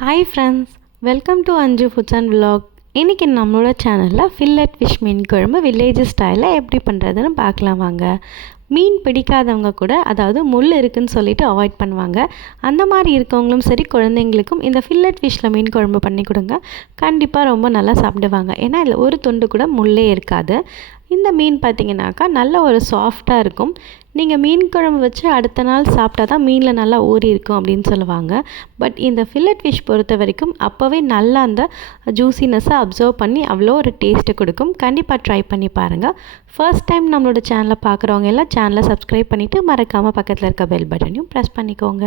Hi friends welcome to Anju foods and vlog இன்றைக்கி நம்மளோட சேனலில் ஃபில்லட் ஃபிஷ் மீன் குழம்பு வில்லேஜ் ஸ்டைலில் எப்படி பண்ணுறதுன்னு பார்க்கலாம் வாங்க. மீன் பிடிக்காதவங்க கூட அதாவது முள் இருக்குதுன்னு சொல்லிட்டு அவாய்ட் பண்ணுவாங்க. அந்த மாதிரி இருக்கவங்களும் சரி குழந்தைங்களுக்கும் இந்த ஃபில்லட் ஃபிஷ்ஷில் மீன் குழம்பு பண்ணி கொடுங்க. கண்டிப்பாக ரொம்ப நல்லா சாப்பிடுவாங்க. ஏன்னா இதில் ஒரு துண்டு கூட முள்ளே இருக்காது. இந்த மீன் பார்த்தீங்கன்னாக்கா நல்ல ஒரு சாஃப்டாக இருக்கும். நீங்கள் மீன் குழம்பு வச்சு அடுத்த நாள் சாப்பிட்டா தான் மீனில் நல்லா ஊறி இருக்கும் அப்படின்னு சொல்லுவாங்க. பட் இந்த ஃபில்லட் ஃபிஷ் பொறுத்த வரைக்கும் அப்போவே நல்லா அந்த ஜூசினஸை அப்சர்வ் பண்ணி அவ்வளோ ஒரு டேஸ்ட்டை கொடுக்கும். கண்டிப்பாக ட்ரை பண்ணி பாருங்கள் ஃபர்ஸ்ட் டைம் நம்மளோட சேனலை பார்க்குறவங்க எல்லாம் சேனலை சப்ஸ்கிரைப் பண்ணிவிட்டு மறக்காமல் பக்கத்தில் இருக்க பெல் பட்டனையும் ப்ரெஸ் பண்ணிக்கோங்க.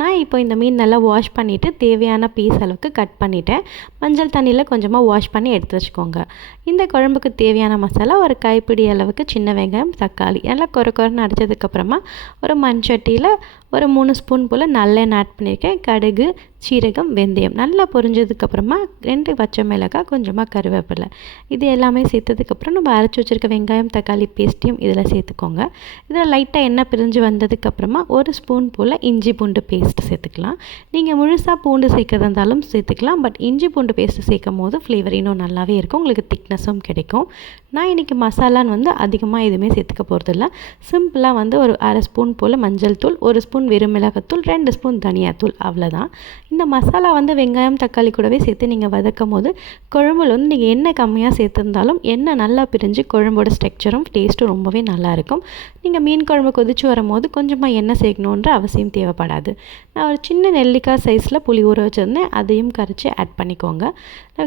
நான் இப்போ இந்த மீன் நல்லா வாஷ் பண்ணிவிட்டு தேவையான பீஸ் அளவுக்கு கட் பண்ணிவிட்டேன் மஞ்சள் தண்ணியில் கொஞ்சமாக வாஷ் பண்ணி எடுத்து வச்சுக்கோங்க. இந்த குழம்புக்கு தேவையான மசாலா ஒரு கைப்பிடி அளவுக்கு சின்ன வெங்காயம் தக்காளி நல்லா கொர குறைன்னு அடித்ததுக்கப்புறமா ஒரு மண் சட்டியில் ஒரு மூணு ஸ்பூன் போல் நல்லெண்ணெய் ஆட் பண்ணியிருக்கேன். கடுகு சீரகம் வெந்தயம் நல்லா பொரிஞ்சதுக்கப்புறமா ரெண்டு பச்சை மிளகாய் கொஞ்சமாக கருவேப்பிலை. இது எல்லாமே சேர்த்ததுக்கப்புறம் நம்ம அரைச்சி வச்சுருக்க வெங்காயம் தக்காளி பேஸ்ட்டையும் இதில் சேர்த்துக்கோங்க. இதில் லைட்டாக எண்ணெய் பிரிஞ்சு வந்ததுக்கப்புறமா ஒரு ஸ்பூன் போல் இஞ்சி பூண்டு பேஸ்ட் சேர்த்துக்கலாம். நீங்கள் முழுசாக பூண்டு சேர்க்கறதா இருந்தாலும் சேர்த்துக்கலாம். பட் இஞ்சி பூண்டு பேஸ்ட்டு சேர்க்கும் போது ஃப்ளேவர் இன்னும் நல்லாவே இருக்கும். உங்களுக்கு திக்னஸும் கிடைக்கும். நான் இன்றைக்கி மசாலான்னு வந்து அதிகமாக எதுவுமே சேர்த்துக்க போகிறதில்ல சிம்பிளாக வந்து ஒரு அரை ஸ்பூன் போல் மஞ்சள் தூள் ஒரு ஸ்பூன் வெறும் மிளகாத்தூள் ரெண்டு ஸ்பூன் தனியாத்தூள் அவ்வளோதான் இந்த மசாலா வந்து வெங்காயம் தக்காளி கூடவே சேர்த்து நீங்கள் வதக்கும் போது குழம்புல வந்து நீங்கள் எண்ணெய் கம்மியாக சேர்த்துருந்தாலும் எண்ணெய் நல்லா பிரிஞ்சு குழம்போட ஸ்ட்ரக்சரும் டேஸ்ட்டும் ரொம்பவே நல்லாயிருக்கும் நீங்கள் மீன் குழம்பு கொதிச்சு வரும்போது கொஞ்சமாக எண்ணெய் சேர்க்கணுன்ற அவசியம் தேவைப்படாது. நான் ஒரு சின்ன நெல்லிக்காய் சைஸில் புளி ஊற வச்சுருந்தேன். அதையும் கரைச்சி ஆட் பண்ணிக்கோங்க.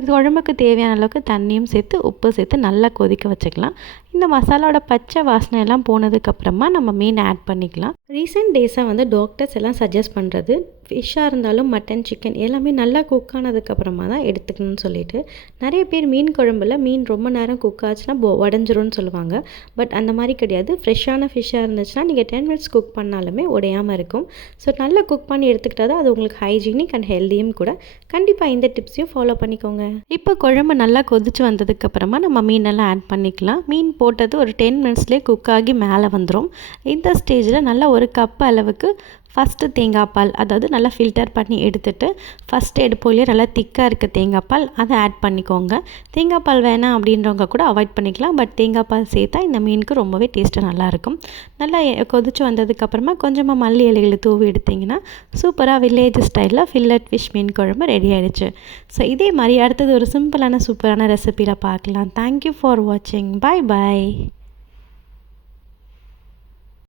குழம்புக்கு தேவையான அளவுக்கு தண்ணியும் சேர்த்து உப்பு சேர்த்து நல்லா கொதிக்க வச்சுக்கலாம். இந்த மசாலாவோட பச்சை வாசனை எல்லாம் போனதுக்கப்புறமா நம்ம மீன் ஆட் பண்ணிக்கலாம். ரீசெண்ட் டேஸாக வந்து டாக்டர்ஸ் எல்லாம் சஜஸ்ட் பண்ணுறது ஃபிஷ்ஷாக இருந்தாலும் மட்டன் சிக்கன் எல்லாமே நல்லா குக் ஆனதுக்கப்புறமா தான் எடுத்துக்கணும்னு சொல்லிட்டு நிறைய பேர் மீன் குழம்புல மீன் ரொம்ப நேரம் குக் ஆச்சுன்னா உடஞ்சிரும்னு சொல்லுவாங்க. பட் அந்த மாதிரி கிடையாது. ஃப்ரெஷ்ஷான ஃபிஷ்ஷாக இருந்துச்சுன்னா நீங்கள் டென் மினிட்ஸ் குக் பண்ணாலுமே உடையாமல் இருக்கும். ஸோ நல்லா குக் பண்ணி எடுத்துக்கிட்டா தான் அது உங்களுக்கு ஹைஜீனிக் அண்ட் ஹெல்த்தியும் கூட. கண்டிப்பாக இந்த டிப்ஸையும் ஃபாலோ பண்ணிக்கோங்க. இப்போ குழம்பு நல்லா கொதிச்சு வந்ததுக்கப்புறமா நம்ம மீனெல்லாம் ஆட் பண்ணிக்கலாம். மீன் போட்டது ஒரு டென் மினிட்ஸ்லேயே குக் ஆகி மேலே வந்துடும் இந்த ஸ்டேஜில் நல்லா ஒரு ஒரு கப் அளவுக்கு ஃபஸ்ட்டு தேங்காய் பால் அதாவது நல்லா ஃபில்டர் பண்ணி எடுத்துகிட்டு ஃபஸ்ட்டு எடுப்போலையே நல்லா திக்காக இருக்க தேங்காய் பால் அதை ஆட் பண்ணிக்கோங்க. தேங்காய் பால் வேணாம் அப்படின்றவங்க கூட அவாய்ட் பண்ணிக்கலாம் பட் தேங்காய் பால் சேர்த்தா இந்த மீனுக்கு ரொம்பவே டேஸ்ட்டு நல்லாயிருக்கும். நல்லா கொதிச்சு வந்ததுக்கப்புறமா கொஞ்சமாக மல்லி இலைகளை தூவி எடுத்திங்கன்னா சூப்பராக வில்லேஜ் ஸ்டைலில் ஃபில்லட் ஃபிஷ் மீன் குழம்பு ரெடி ஆகிடுச்சு ஸோ இதே மாதிரி அடுத்தது ஒரு சிம்பிளான சூப்பரான ரெசிப்பியில் பார்க்கலாம். தேங்க்யூ ஃபார் வாட்சிங் பாய் பாய்